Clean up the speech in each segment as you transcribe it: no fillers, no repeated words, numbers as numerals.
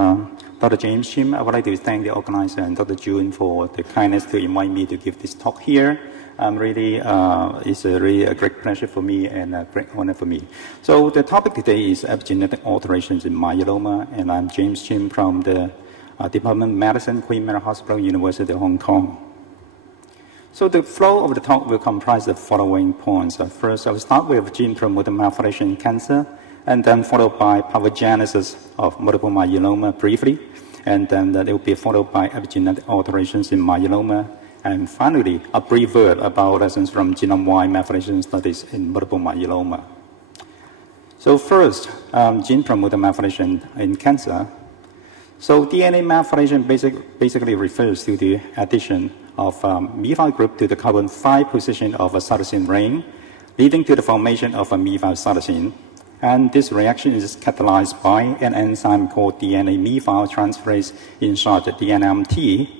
I'm Dr. James Chim. I would like to thank the organizer and Dr. June for the kindness to invite me to give this talk here. It's really a great pleasure for me and a great honor for me. So the topic today is epigenetic alterations in myeloma, and I'm James Chim from the Department of Medicine, Queen Mary Hospital, University of Hong Kong. So the flow of the talk will comprise the following points. First, I will start with gene-promoted methylation in cancer, and then followed by pathogenesis of multiple myeloma briefly, and then it will be followed by epigenetic alterations in myeloma, and finally, a brief word about lessons from genome-wide methylation studies in multiple myeloma. So first, gene-promoted methylation in cancer. So DNA methylation basically refers to the addition of methyl group to the carbon 5 position of a cytosine ring, leading to the formation of a methyl cytosine. And this reaction is catalyzed by an enzyme called DNA methyl transferase in short, DNMT.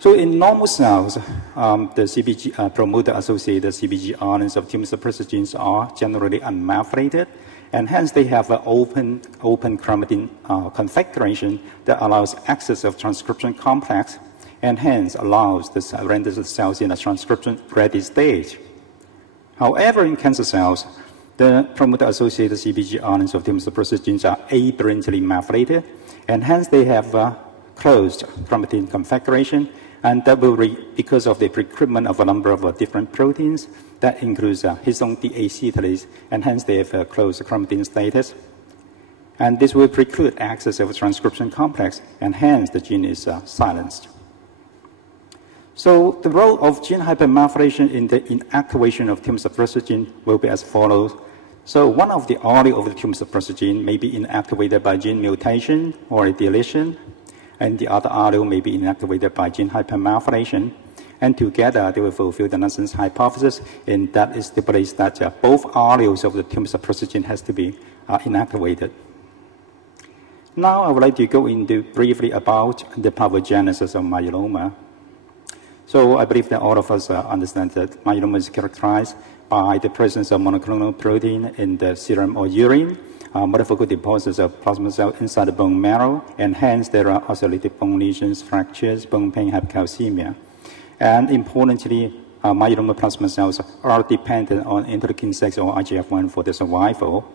So in normal cells, the CpG promoter-associated CpG RNAs of tumor suppressor genes are generally unmethylated, and hence they have an open chromatin configuration that allows access of transcription complex, and hence renders the cells in a transcription-ready stage. However, in cancer cells, the promoter-associated CpG RNAs of tumor suppressor genes are aberrantly methylated, and hence they have a closed chromatin configuration, and that will because of the recruitment of a number of different proteins that includes histone deacetylase, and hence they have a closed chromatin status. And this will preclude access of a transcription complex, and hence the gene is silenced. So the role of gene hypermethylation in the inactivation of tumor suppressor gene will be as follows. So one of the allele of the tumor suppressor gene may be inactivated by gene mutation or a deletion, and the other allele may be inactivated by gene hypermethylation. And together they will fulfill the Nelson's hypothesis, and that stipulates that both alleles of the tumor suppressor gene has to be inactivated. Now I would like to go into briefly about the pathogenesis of myeloma. So I believe that all of us understand that myeloma is characterized by the presence of monoclonal protein in the serum or urine, multifocal deposits of plasma cells inside the bone marrow, and hence there are isolated bone lesions, fractures, bone pain, hypocalcemia. And importantly, myeloma plasma cells are dependent on interleukin 6 or IGF-1 for the survival.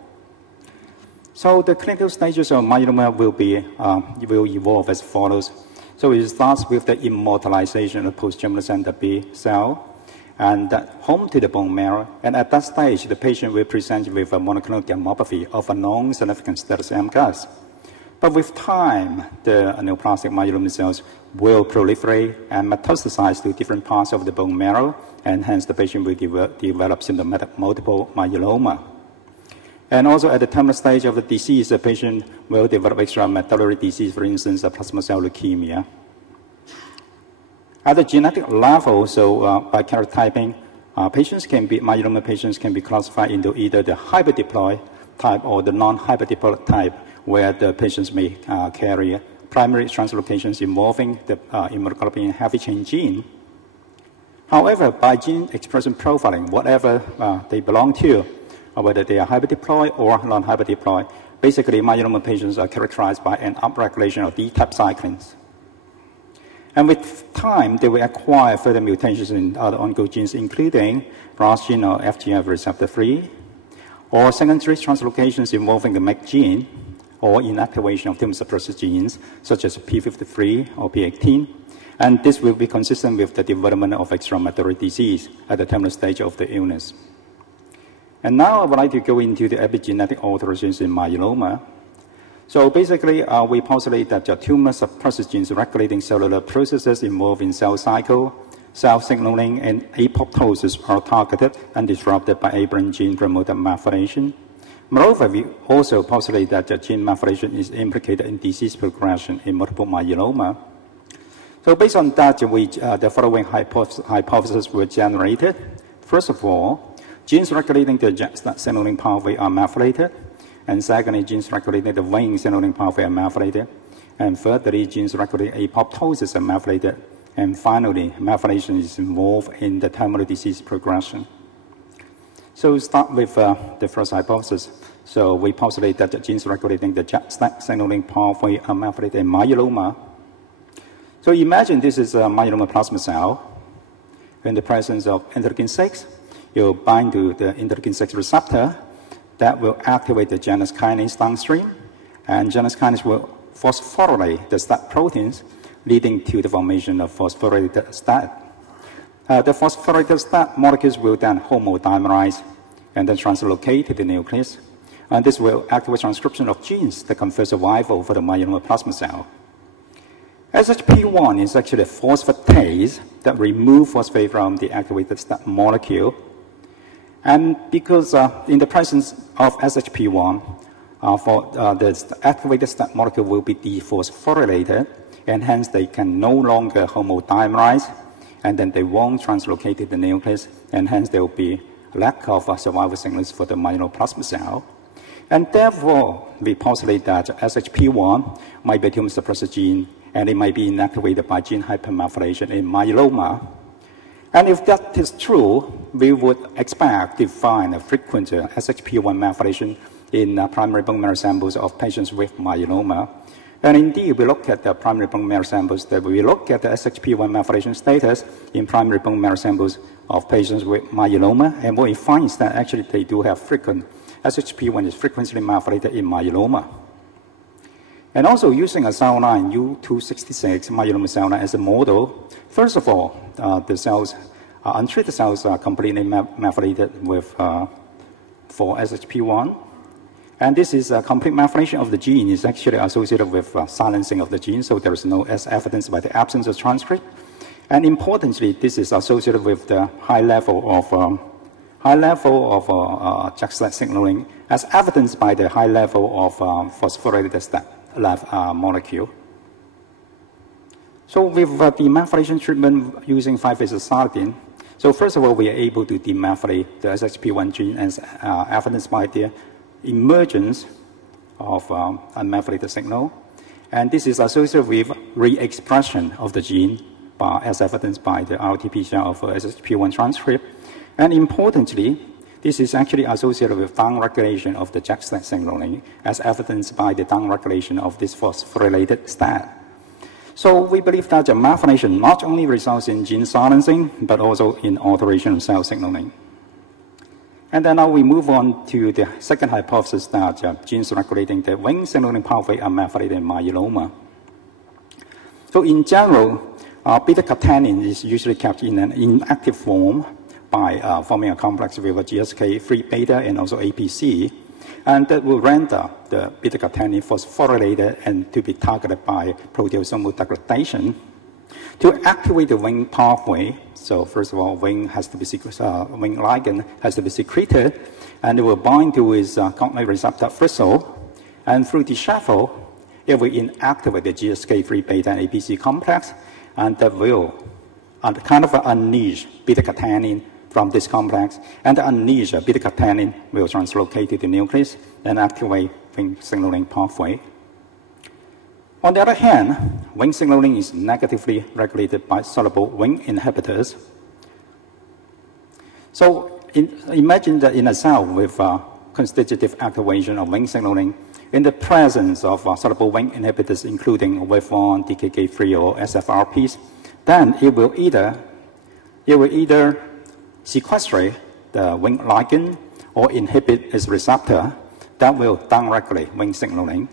So the clinical stages of myeloma will evolve as follows. So it starts with the immortalization of post-germinal center B cell, and home to the bone marrow. And at that stage, the patient will present with a monoclonal gammopathy of a non-significant status MGUS. But with time, the neoplastic myeloma cells will proliferate and metastasize to different parts of the bone marrow, and hence the patient will develop symptomatic multiple myeloma. And also at the terminal stage of the disease, the patient will develop extramedullary disease, for instance, plasma cell leukemia. At the genetic level, so by karyotyping, myeloma patients can be classified into either the hyperdiploid type or the non-hyperdiploid type, where the patients may carry primary translocations involving the immunoglobulin heavy chain gene. However, by gene expression profiling, whatever they belong to, whether they are hyperdiploid or non-hyperdiploid, basically myeloma patients are characterized by an upregulation of D-type cyclins. And with time, they will acquire further mutations in other oncogenes genes, including RAS gene or FGF receptor 3, or secondary translocations involving the MEK gene, or inactivation of tumor suppressor genes, such as P53 or P18. And this will be consistent with the development of extramedullary disease at the terminal stage of the illness. And now I would like to go into the epigenetic alterations in myeloma. So basically, we postulate that the tumor suppressor genes regulating cellular processes involved in cell cycle, cell signaling, and apoptosis are targeted and disrupted by aberrant gene-promoted methylation. Moreover, we also postulate that the gene methylation is implicated in disease progression in multiple myeloma. So based on that, the following hypotheses were generated. First of all, genes regulating the signaling pathway are methylated. And secondly, genes regulating the vein signaling pathway are methylated. And thirdly, genes regulating apoptosis are methylated. And finally, methylation is involved in the terminal disease progression. So we start with the first hypothesis. So we postulate that the genes regulating the JAK signaling pathway are methylated in myeloma. So imagine this is a myeloma plasma cell. In the presence of interleukin-6, you bind to the interleukin-6 receptor that will activate the Janus kinase downstream, and Janus kinase will phosphorylate the STAT proteins, leading to the formation of phosphorylated STAT. The phosphorylated STAT molecules will then homodimerize and then translocate to the nucleus. And this will activate transcription of genes that confer survival for the myeloma plasma cell. SHP1 is actually a phosphatase that removes phosphate from the activated STAT molecule. And because in the presence of SHP1, the activated STAT molecule will be dephosphorylated, and hence they can no longer homodimerize, and then they won't translocate to the nucleus, and hence there will be lack of survival signals for the myeloplasma cell. And therefore, we postulate that SHP1 might be a tumor suppressor gene, and it might be inactivated by gene hypomethylation in myeloma. And if that is true, we would expect to find a frequent SHP1 methylation in primary bone marrow samples of patients with myeloma. And indeed, we look at the primary bone marrow samples, that we look at the SHP1 methylation status in primary bone marrow samples of patients with myeloma, and what we find is that actually they do have frequent SHP1 is frequently methylated in myeloma. And also using a cell line U266 myeloma cell line as a model, first of all, the cells, untreated cells are completely methylated with for SHP1. And this is a complete methylation of the gene is actually associated with silencing of the gene, so there is no evidence by the absence of transcript. And importantly, this is associated with the high level of JAK signaling, as evidenced by the high level of phosphorylated STAT molecule. So with the demethylation treatment using 5-azacitidine, so first of all, we are able to demethylate the SHP1 gene as evidenced by the emergence of unmethylated signal. And this is associated with re-expression of the gene as evidenced by the RT-PCR of SHP1 transcript. And importantly, this is actually associated with downregulation of the JAK signaling, as evidenced by the downregulation of this phosphorylated STAT. So we believe that the methylation not only results in gene silencing, but also in alteration of cell signaling. And then now we move on to the second hypothesis that genes regulating the Wnt signaling pathway are methylated in myeloma. So in general, beta-catenin is usually kept in an inactive form by forming a complex with a GSK-free beta and also APC, and that will render the beta-catenin phosphorylated and to be targeted by proteasomal degradation. To activate the Wnt pathway, so first of all, Wnt ligand has to be secreted, and it will bind to its cognate receptor fristle, and through the scaffold, it will inactivate the GSK-free beta and APC complex, and that will kind of unleash beta-catenin from this complex, and the unleash beta-catenin will translocate to the nucleus and activate Wnt signaling pathway. On the other hand, Wnt signaling is negatively regulated by soluble Wnt inhibitors. So imagine that in a cell with constitutive activation of Wnt signaling, in the presence of soluble Wnt inhibitors, including WIF1, DKK3, or SFRPs, then it will either sequestrate the Wnt ligand or inhibit its receptor that will downregulate Wnt signaling.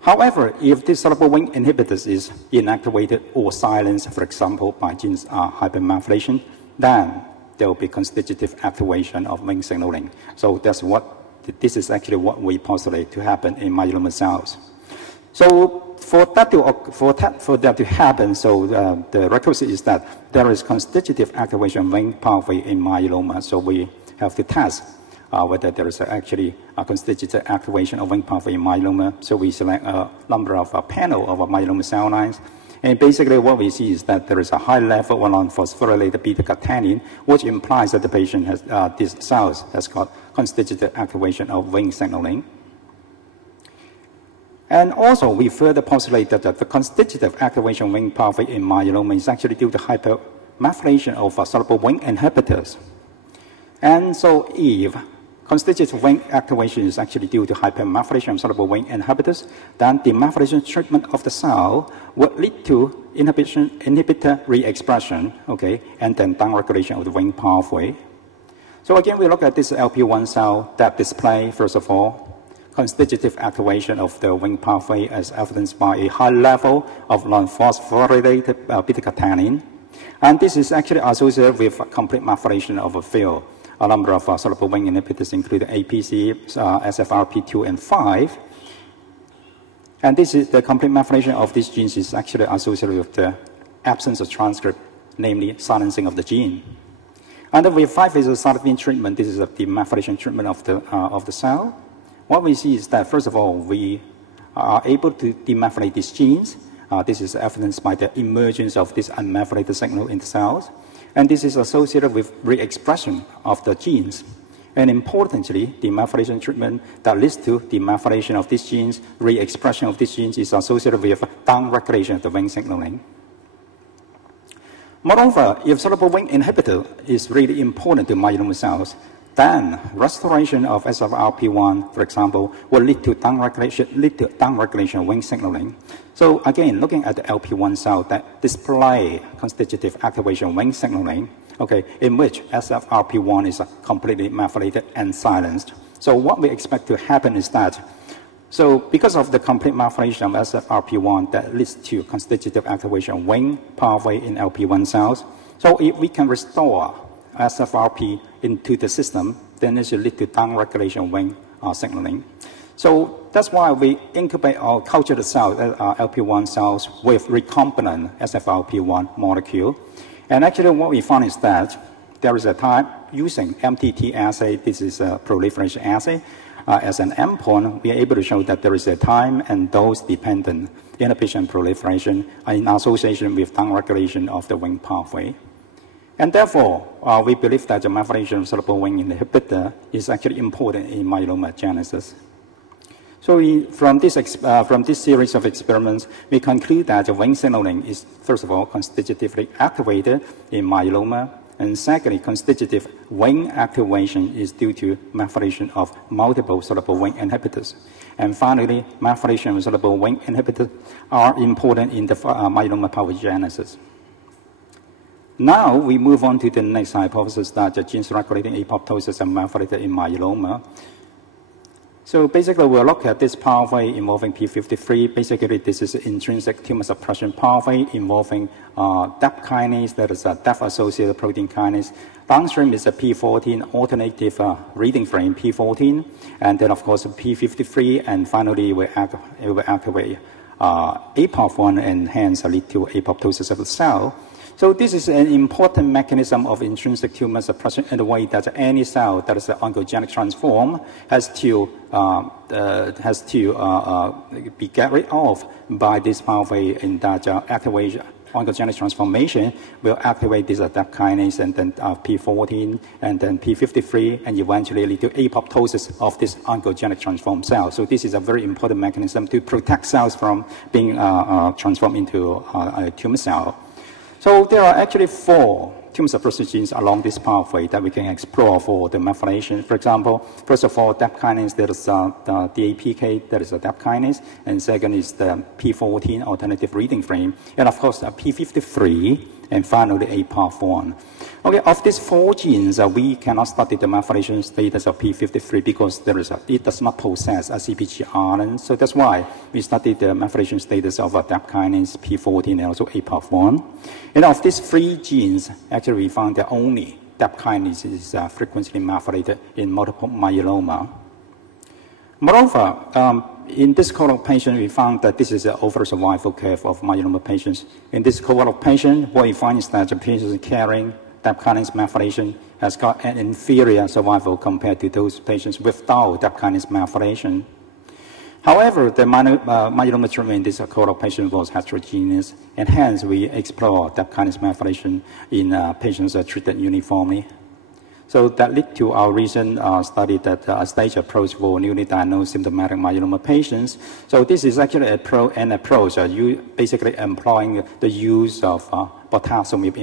However, if this soluble Wnt inhibitors is inactivated or silenced, for example, by genes hypomethylation, then there will be constitutive activation of Wnt signaling. So this is actually what we postulate to happen in myeloma cells. So for that to happen, so the requisite is that there is constitutive activation of Wnt pathway in myeloma. So we have to test whether there is actually a constitutive activation of Wnt pathway in myeloma. So we select a number of a panel of myeloma cell lines. And basically what we see is that there is a high level of non-phosphorylated beta-catenin, which implies that the patient has, these cells has got constitutive activation of Wnt signaling. And also, we further postulate that the constitutive activation of Wnt pathway in myeloma is actually due to hypomethylation of soluble Wnt inhibitors. And so if constitutive wing activation is actually due to hypomethylation of soluble wing inhibitors, then the methylation treatment of the cell would lead to inhibitor re-expression, okay, and then downregulation of the wing pathway. So again, we look at this LP1 cell that display, first of all, constitutive activation of the wing pathway as evidenced by a high level of non-phosphorylated beta-catenin. And this is actually associated with complete methylation of a field. A number of soluble wing inhibitors include APC, SFRP2, and 5. And this is the complete methylation of these genes is actually associated with the absence of transcript, namely silencing of the gene. And with 5 is a cytokine treatment. This is the methylation treatment of the cell. What we see is that, first of all, we are able to demethylate these genes. This is evidenced by the emergence of this unmethylated signal in the cells. And this is associated with re-expression of the genes. And importantly, the methylation treatment that leads to the methylation of these genes, re-expression of these genes, is associated with downregulation of the wing signaling. Moreover, if soluble wing inhibitor is really important to myeloma cells, then restoration of SFRP1, for example, will lead to downregulation of wing signaling. So again, looking at the LP1 cell that display constitutive activation wing signaling, okay, in which SFRP1 is completely methylated and silenced. So what we expect to happen is that, so because of the complete methylation of SFRP1 that leads to constitutive activation of wing pathway in LP1 cells, so if we can restore SFRP into the system, then it should lead to downregulation of wing signaling. So that's why we incubate or culture the cells, LP1 cells, with recombinant SFRP1 molecule. And actually what we found is that there is a time using MTT assay, this is a proliferation assay, as an endpoint, we are able to show that there is a time and dose-dependent inhibition proliferation in association with downregulation of the wing pathway. And therefore, we believe that the methylation of soluble wing inhibitor is actually important in myeloma genesis. So from this series of experiments, we conclude that the wing signaling is, first of all, constitutively activated in myeloma, and secondly, constitutive wing activation is due to methylation of multiple soluble wing inhibitors. And finally, methylation of soluble wing inhibitors are important in the myeloma pathogenesis. Now we move on to the next hypothesis that the genes regulating apoptosis are methylated in myeloma. So basically, we'll look at this pathway involving P53. Basically, this is an intrinsic tumor suppression pathway involving DAP kinase, that is a DAP-associated protein kinase. Downstream is a P14 alternative reading frame, P14, and then, of course, P53, and finally, it will activate APOP1 and hence lead to apoptosis of the cell. So this is an important mechanism of intrinsic tumor suppression in the way that any cell that is oncogenic transform has to be carried off by this pathway in that activation. Oncogenic transformation will activate this DAP kinase and then P14 and then P53 and eventually lead to apoptosis of this oncogenic transformed cell. So this is a very important mechanism to protect cells from being transformed into a tumor cell. So there are actually 4 tumor suppressor genes along this pathway that we can explore for the methylation. For example, first of all, DAP kinase, there is the DAPK, that is a DAP kinase, and second is the P14 alternative reading frame, and of course, P53, and finally, APOP1. Okay, of these 4 genes, we cannot study the methylation status of P53 because it does not possess a CpG RNA. So that's why we studied the methylation status of DAP kinase, P14, and also APOP1. And of these 3 genes, actually we found that only DAP kinase is frequently methylated in multiple myeloma. Moreover, in this cohort of patients, we found that this is an overall survival curve of myeloma patients. In this cohort of patients, what we find is that the patients carrying DAP kinase methylation has got an inferior survival compared to those patients without DAP kinase methylation. However, the myeloma treatment in this cohort of patients was heterogeneous, and hence we explore DAP kinase methylation in patients treated uniformly. So that led to our recent study that a stage approach for newly diagnosed symptomatic myeloma patients. So this is actually an approach you basically employing the use of bortezomib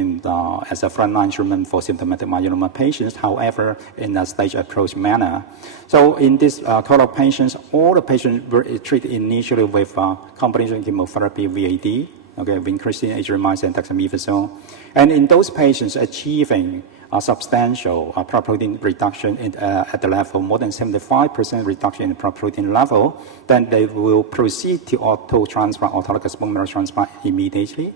as a frontline treatment for symptomatic myeloma patients, however, in a stage approach manner. So in this cohort of patients, all the patients were treated initially with combination chemotherapy, VAD, okay, vincristine, Epigenetic, and dexamethasone. And in those patients achieving a substantial protein reduction at the level, more than 75% reduction in protein level, then they will proceed to autologous bone marrow transplant immediately.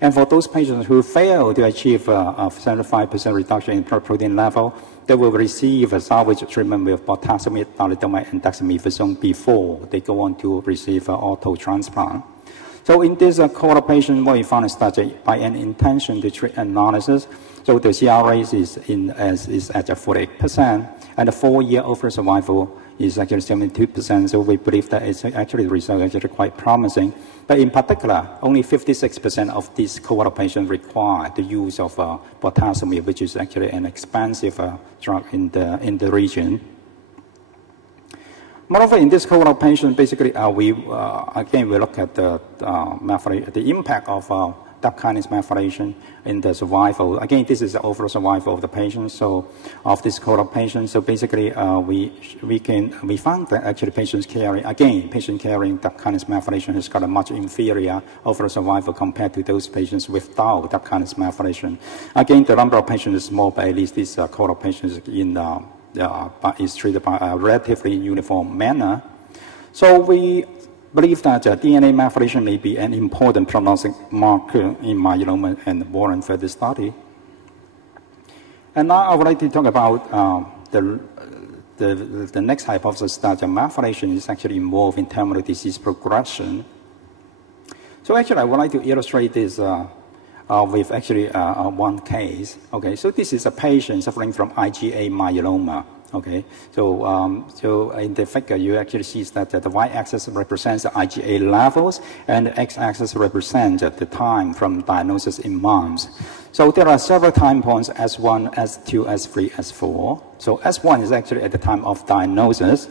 And for those patients who fail to achieve a 75% reduction in protein level, they will receive a salvage treatment with bortezomib, thalidomide, and dexamethasone before they go on to receive auto transplant. So in this cohort of patients, what we found is that by an intention to treat analysis, so the CR rate is at 48%, and the 4-year overall survival is actually 72%. So we believe that it's actually the result is actually quite promising. But in particular, only 56% of this cohort of patients require the use of bortezomib, which is actually an expensive drug in the region. Moreover, in this cohort of patients, basically, we look at the impact of DAP kinase methylation in the survival. Again, this is the overall survival of the patients. So, of this cohort of patients, so basically, we found that actually patients carrying DAP kinase methylation has got a much inferior overall survival compared to those patients without DAP kinase methylation. Again, the number of patients is small, but at least this cohort of patients is treated by a relatively uniform manner. So we believe that DNA methylation may be an important prognostic marker in myeloma and warrant further study. And now I would like to talk about the next hypothesis that methylation is actually involved in terminal disease progression. So actually, I would like to illustrate this with actually one case. Okay, so this is a patient suffering from IgA myeloma. Okay, so in the figure you actually see that the y-axis represents the IgA levels and the x-axis represents the time from diagnosis in months. So there are several time points: S1, S2, S3, S4. So S1 is actually at the time of diagnosis.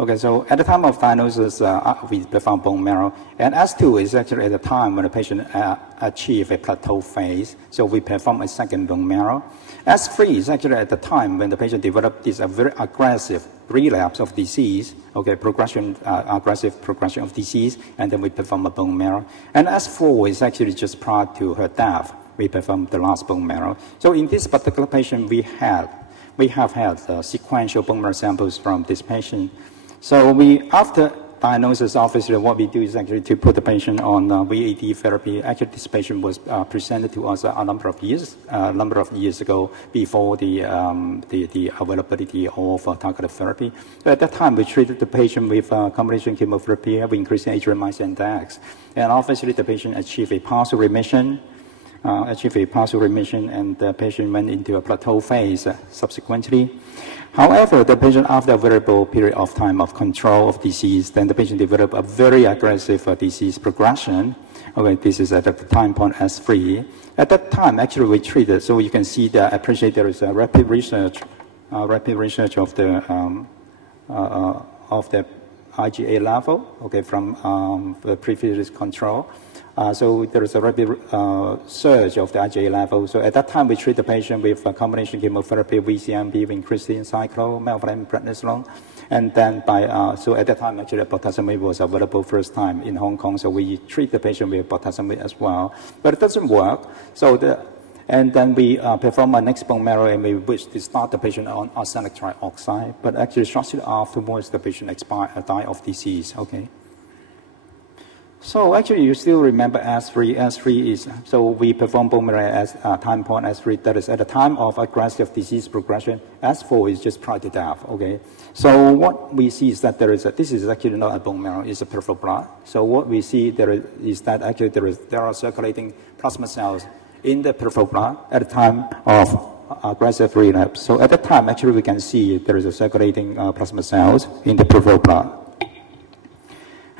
Okay, so at the time of diagnosis, we perform bone marrow. And S2 is actually at the time when the patient achieves a plateau phase. So we perform a second bone marrow. S3 is actually at the time when the patient develops this very aggressive relapse of disease, okay, aggressive progression of disease, and then we perform a bone marrow. And S4 is actually just prior to her death. We perform the last bone marrow. So in this particular patient, we have had sequential bone marrow samples from this patient. So after diagnosis, obviously, what we do is actually to put the patient on VAD therapy. Actually, this patient was presented to us a number of years ago before the availability of targeted therapy. So at that time, we treated the patient with combination chemotherapy, we increased Epigenetic and DAX. And obviously, the patient achieved a partial remission. And the patient went into a plateau phase subsequently. However, the patient, after a variable period of time of control of disease, then the patient developed a very aggressive disease progression. Okay, this is at the time point S3. At that time, actually, we treated, so you can see that, appreciate there is a rapid research of the IgA level, okay, from the previous control. So there is a rapid surge of the IgA level. So at that time, we treat the patient with a combination chemotherapy, VCMB, vincristine, cyclo, melphalan, prednisolone. And then so at that time, actually, bortezomib was available first time in Hong Kong. So we treat the patient with bortezomib as well. But it doesn't work. And then we perform a next bone marrow, and we wish to start the patient on arsenic trioxide. But actually, shortly afterwards, the patient died of disease. Okay. So actually, you still remember S3. S3 is, so we perform bone marrow as time point S3. That is at the time of aggressive disease progression. S4 is just prior to death. Okay. So what we see is that this is actually not a bone marrow; it's a peripheral blood. So what we see is that actually there are circulating plasma cells in the peripheral blood at the time of aggressive relapse. So at that time, actually, we can see there is a circulating plasma cells in the peripheral blood.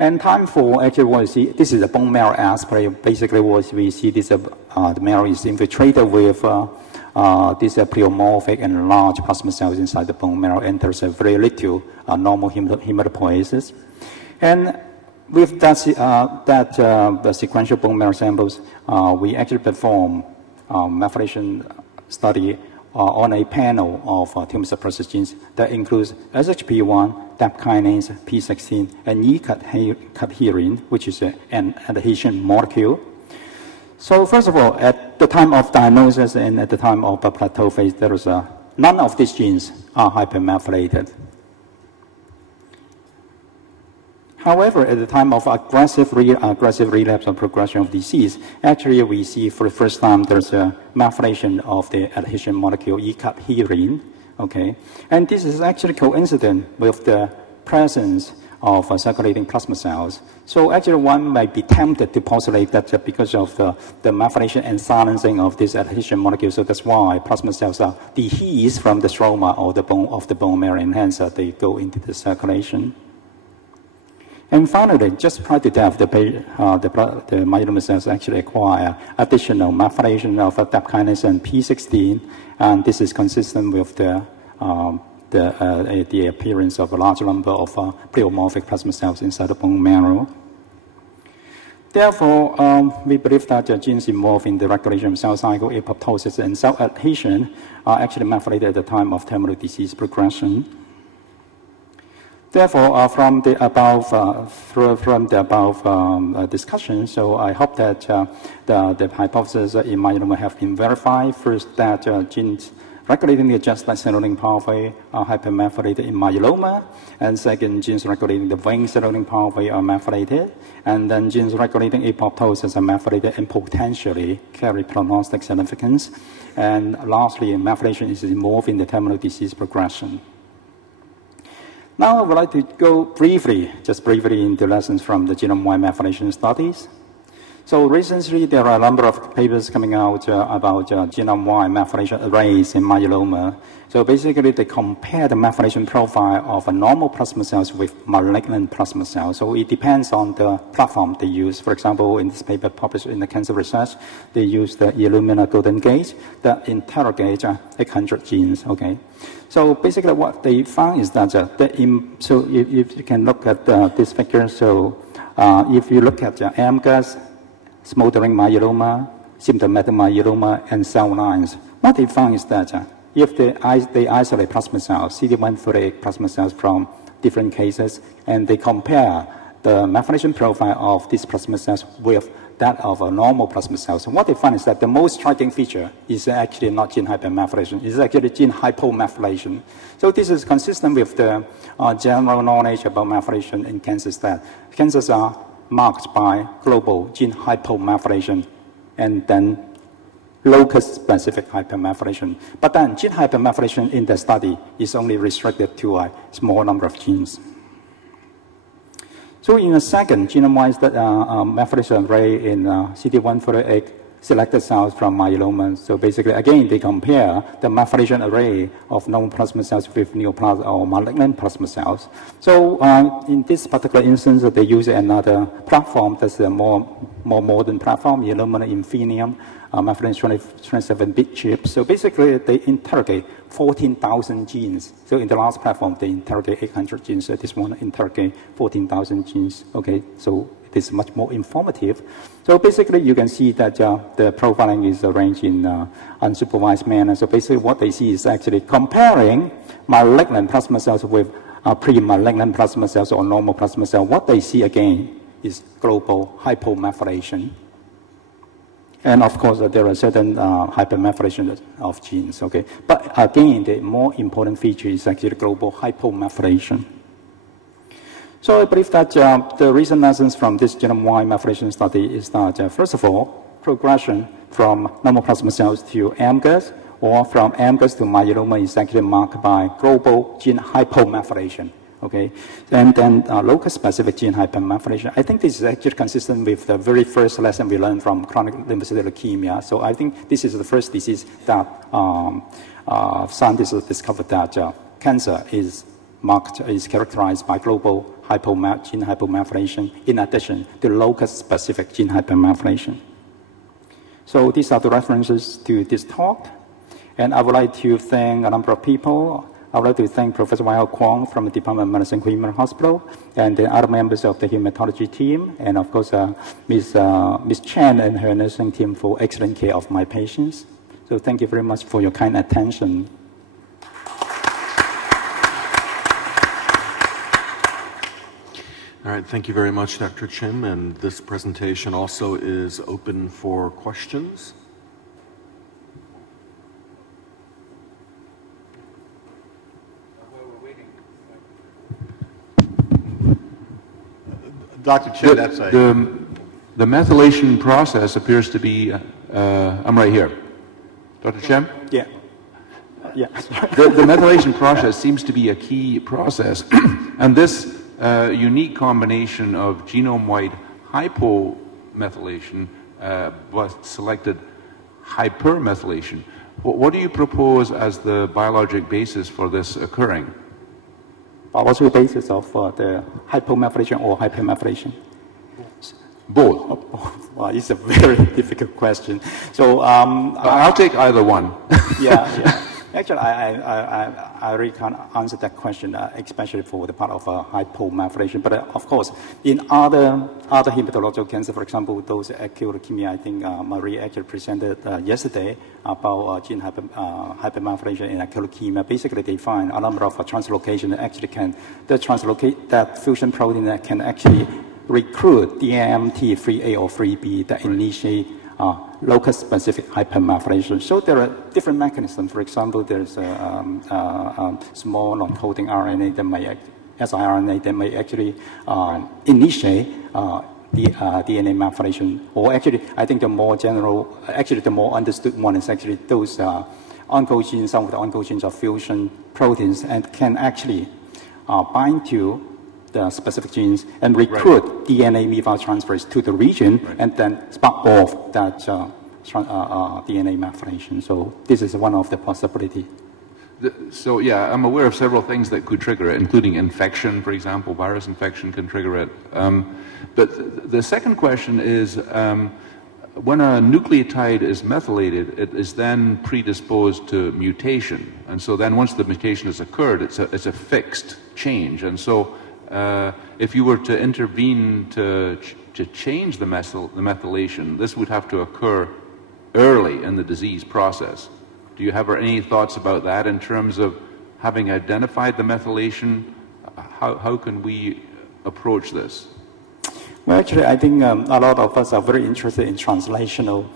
And time for actually what we see, this is a bone marrow aspirate. Basically, what we see this the marrow is infiltrated with these pleomorphic and large plasma cells inside the bone marrow, and there's a very little normal hematopoiesis. And with the sequential bone marrow samples, we actually perform methylation study on a panel of tumor suppressor genes that includes SHP1, DAP kinase, P16, and E-cadherin, which is an adhesion molecule. So first of all, at the time of diagnosis and at the time of the plateau phase, there is none of these genes are hypermethylated. However, at the time of aggressive relapse or progression of disease, actually we see for the first time there's a methylation of the adhesion molecule E-cadherin, okay? And this is actually coincident with the presence of circulating plasma cells. So actually one might be tempted to postulate that because of the methylation and silencing of this adhesion molecule, so that's why plasma cells are dehisced from the stroma or the bone of the bone marrow, and hence they go into the circulation. And finally, just prior to death, the myeloma cells actually acquire additional methylation of DAP kinase and P16, and this is consistent with the appearance of a large number of pleomorphic plasma cells inside the bone marrow. Therefore, we believe that the genes involved in the regulation of cell cycle, apoptosis, and cell adhesion are actually methylated at the time of terminal disease progression. Therefore, from the above discussion, so I hope that the hypotheses in myeloma have been verified. First, that genes regulating the just signaling pathway are hypermethylated in myeloma, and second, genes regulating the vein signaling pathway are methylated, and then genes regulating apoptosis are methylated and potentially carry prognostic significance. And lastly, methylation is involved in the terminal disease progression. Now I would like to go just briefly into lessons from the genome-wide methylation studies. So recently there are a number of papers coming out about genome-wide methylation arrays in myeloma. So basically they compare the methylation profile of a normal plasma cells with malignant plasma cells. So it depends on the platform they use. For example, in this paper published in the Cancer Research, they use the Illumina Golden Gate that interrogates 800 genes. Okay. So basically what they found is that, so if you can look at this figure, so if you look at MGUS, smoldering myeloma, symptomatic myeloma, and cell lines, what they found is that if they isolate plasma cells, CD138 plasma cells from different cases, and they compare the methylation profile of these plasma cells with that of a normal plasma cells. And what they find is that the most striking feature is actually not gene hypermethylation, it's actually gene hypomethylation. So this is consistent with the general knowledge about methylation in cancers, that cancers are marked by global gene hypomethylation and then locus-specific hypermethylation. But then gene hypermethylation in the study is only restricted to a small number of genes. So in a second, genome-wide methylation array in CD138 selected cells from myeloma. So basically, again, they compare the methylation array of normal plasma cells with neoplasm or malignant plasma cells. So in this particular instance, they use another platform that's a more modern platform, Illumina Infinium, methylation 27-bit chip. So basically, they interrogate 14,000 genes. So in the last platform, they interrogate 800 genes. So this one interrogate 14,000 genes. Okay, so it is much more informative. So basically, you can see that the profiling is arranged in unsupervised manner. So basically, what they see is actually comparing malignant plasma cells with pre-malignant plasma cells or normal plasma cells. What they see again is global hypomethylation. And of course, there are certain hypermethylation of genes, okay? But again, the more important feature is actually global hypomethylation. So I believe that the recent lessons from this genome-wide methylation study is that, first of all, progression from normal plasma cells to MGUS or from MGUS to myeloma is actually marked by global gene hypomethylation. Okay, and then locus-specific gene hypermethylation. I think this is actually consistent with the very first lesson we learned from chronic lymphocytic leukemia. So I think this is the first disease that scientists discovered that cancer is characterized by global gene hypomethylation in addition to locus-specific gene hypermethylation. So these are the references to this talk. And I would like to thank a number of people I would like to thank Professor Wai Kwong from the Department of Medicine, Queen Mary Hospital, and the other members of the hematology team, and of course, Ms. Chen and her nursing team for excellent care of my patients. So thank you very much for your kind attention. All right, thank you very much, Dr. Chim, and this presentation also is open for questions. Dr. Chim, the methylation process appears to be, I'm right here. Dr. Chim? Yeah. Yeah. The methylation process seems to be a key process, and this unique combination of genome-wide hypomethylation was selected hypermethylation. What do you propose as the biologic basis for this occurring? Biological basis of the hypomethylation or hypermethylation? Both. Well, it's a very difficult question. So I'll take either one. Yeah. Actually, I really can't answer that question, especially for the part of hypomethylation. But of course, in other hematological cancer, for example, those acute leukemia, I think Marie actually presented yesterday about gene hypermethylation in acute leukemia. Basically, they find a number of translocations that actually can translocate that fusion protein that can actually recruit DMT3A or 3B that initiate locus-specific hypermethylation. So there are different mechanisms. For example, there's a small non-coding RNA that may, siRNA that may actually initiate DNA methylation. Or actually, I think the more general, actually the more understood one is actually those oncogenes, some of the oncogenes of fusion proteins, and can actually bind to the specific genes and recruit DNA methyltransferase to the region and then spark off that DNA methylation. So this is one of the possibilities. So yeah, I'm aware of several things that could trigger it, including infection, for example. Virus infection can trigger it. But the second question is, when a nucleotide is methylated, it is then predisposed to mutation. And so then once the mutation has occurred, it's a fixed change. And so if you were to intervene to change the methylation, this would have to occur early in the disease process. Do you have any thoughts about that in terms of having identified the methylation? How can we approach this? Well, actually, I think a lot of us are very interested in translational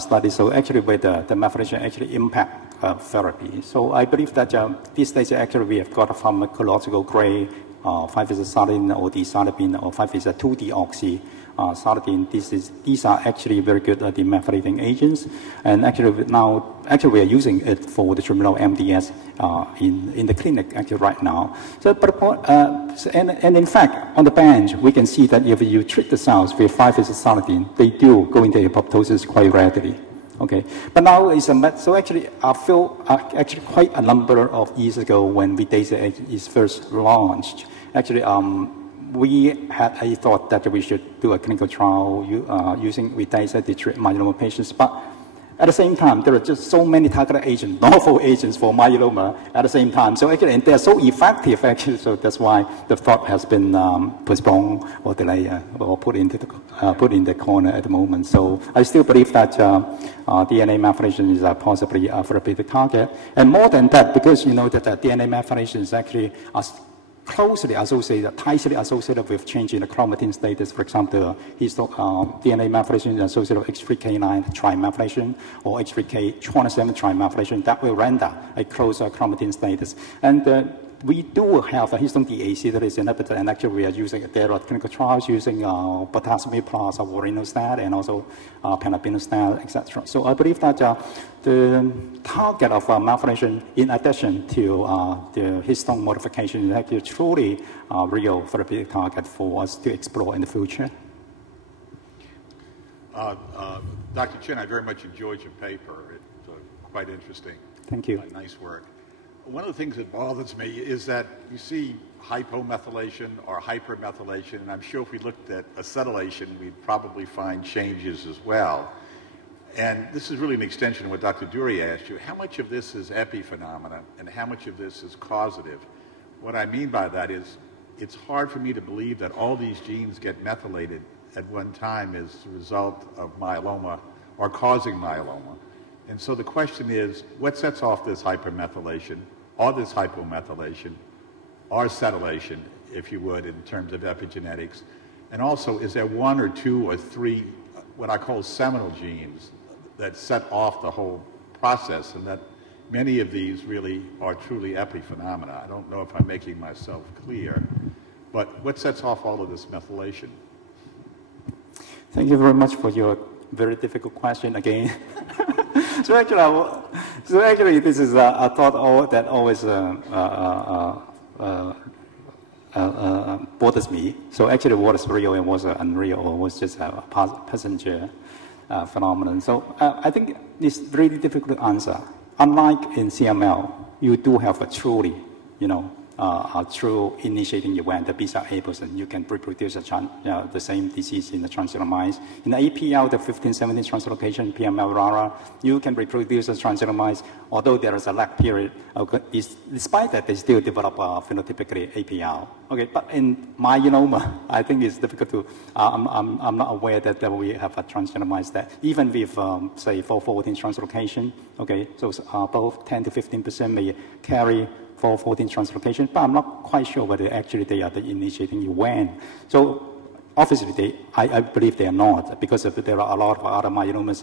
studies. So actually, where the methylation actually impact therapy. So I believe that these days actually we have got a pharmacological grade 5-ethylcytidine or D-cytidine or 5-2-deoxycytidine. These are actually very good demethylating agents, and actually we are using it for the treatment of MDS in the clinic actually right now. So, and in fact, on the bench we can see that if you treat the cells with 5-ethylcytidine, they do go into apoptosis quite rapidly. Okay, but now it's so actually I feel actually quite a number of years ago when VDASA is first launched, actually we had a thought that we should do a clinical trial using VDASA to treat myeloma patients, but at the same time, there are just so many targeted agents, novel agents for myeloma at the same time. So actually, and they're so effective actually. So that's why the thought has been postponed or delayed or put in the corner at the moment. So I still believe that DNA methylation is possibly a therapeutic target. And more than that, because you know that DNA methylation is actually closely associated, tightly associated with change in the chromatin status. For example, DNA methylation is associated with H3K9 trimethylation or H3K27 trimethylation. That will render a closer chromatin status. And we do have a histone DAC that is inhibited, and actually we are using, there are clinical trials using potassium plus vorinostat and also panabinostat, etc. So I believe that the target of methylation, in addition to the histone modification, is actually truly a real therapeutic target for us to explore in the future. Dr. Chin, I very much enjoyed your paper. It's quite interesting. Thank you. Nice work. One of the things that bothers me is that you see hypomethylation or hypermethylation, and I'm sure if we looked at acetylation, we'd probably find changes as well. And this is really an extension of what Dr. Dury asked you. How much of this is epiphenomena and how much of this is causative? What I mean by that is it's hard for me to believe that all these genes get methylated at one time as a result of myeloma or causing myeloma. And so the question is, what sets off this hypermethylation or this hypomethylation or acetylation, if you would, in terms of epigenetics? And also, is there one or two or three what I call seminal genes that set off the whole process, and that many of these really are truly epiphenomena? I don't know if I'm making myself clear, but what sets off all of this methylation? Thank you very much for your very difficult question again. So actually, this is a thought that always bothers me. So actually, what is real and what's unreal, or was just a passenger phenomenon. So I think it's really difficult to answer. Unlike in CML, you do have a truly, a true initiating event, the B-cell person. You can reproduce the same disease in the transgenic mice. In the APL, the 15-17 translocation, PML, RARA, you can reproduce the transgenic mice, although there is a lag period. Despite that, they still develop phenotypically APL. Okay, but in myeloma, I think it's difficult to, I'm not aware that we have a transgenic mice that, even with, say, 414 translocation, okay, so both 10 to 15% may carry 414 translocation, but I'm not quite sure whether actually they are the initiating event. So obviously, I believe they are not, because there are a lot of other myelomas.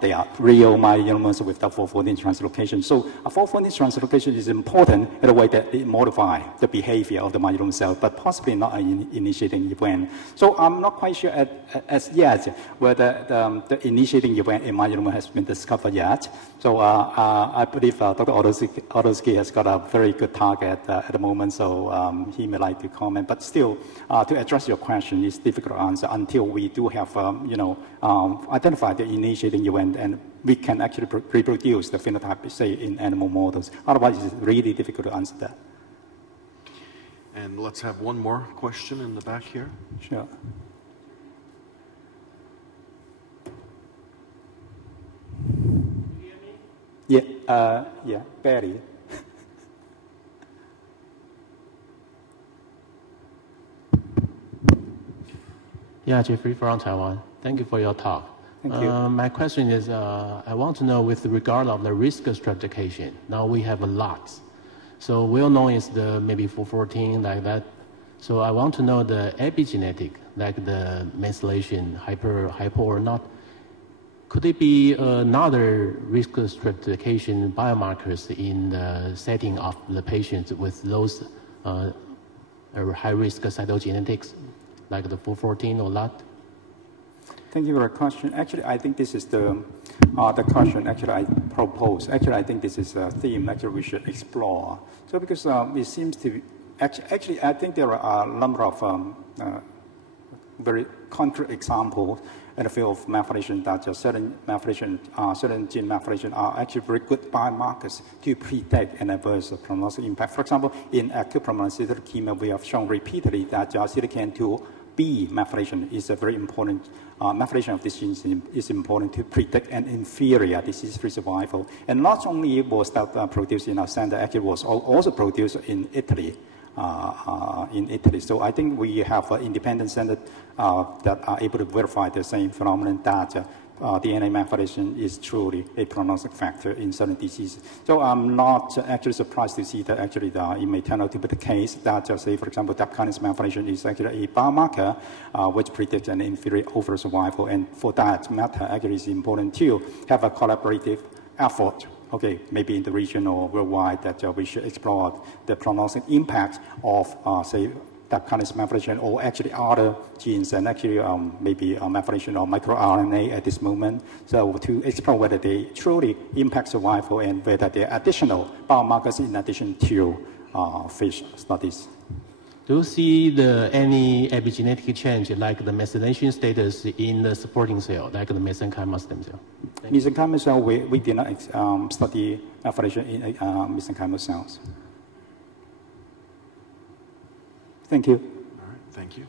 They are real myelomas with the 414 translocation. So a 414 translocation is important in a way that it modifies the behavior of the myeloma cell, but possibly not an initiating event. So I'm not quite sure as yet whether the initiating event in myeloma has been discovered yet. So I believe Dr. Odowski has got a very good target at the moment, so he may like to comment. But still, to address your question, it's difficult to answer until we do have, identify the initiating event, and we can actually reproduce the phenotype, say, in animal models. Otherwise, it's really difficult to answer that. And let's have one more question in the back here. Sure. Yeah, Barry. Yeah, Jeffrey from Taiwan. Thank you for your talk. Thank you. My question is, I want to know with regard of the risk stratification. Now we have a lot. So well-known is the maybe 414, like that. So I want to know the epigenetic, like the methylation, hypo or not. Could it be another risk stratification biomarkers in the setting of the patients with those high-risk cytogenetics, like the 414 or not? Thank you for the question. Actually, I think this is the question actually I propose. Actually, I think this is a theme actually we should explore. So because it seems to be, actually, I think there are a number of very concrete examples in the field of methylation that certain gene methylation are actually very good biomarkers to predict an adverse prognostic impact. For example, in acute pulmonary leukemia, we have shown repeatedly that CDKN2B methylation is a very important, methylation of this gene is important to predict an inferior disease-free survival. And not only was that produced in our center, actually was also produced in Italy. So I think we have independent centers that are able to verify the same phenomenon that DNA methylation is truly a prognostic factor in certain diseases. So I'm not actually surprised to see that actually it may turn out to be the case that, say, for example, DAP kinase methylation is actually a biomarker which predicts an inferior overall survival. And for that matter, actually it's important to have a collaborative effort, okay, maybe in the region or worldwide, that we should explore the prognostic impact of, say, DAP kinase methylation or actually other genes, and actually maybe methylation or microRNA at this moment. So to explore whether they truly impact survival and whether there are additional biomarkers in addition to fish studies. Do you see any epigenetic change, like the methylation status in the supporting cell, like the mesenchymal stem cell? Mesenchymal cell, we did not study methylation in mesenchymal cells. Thank you. All right, thank you.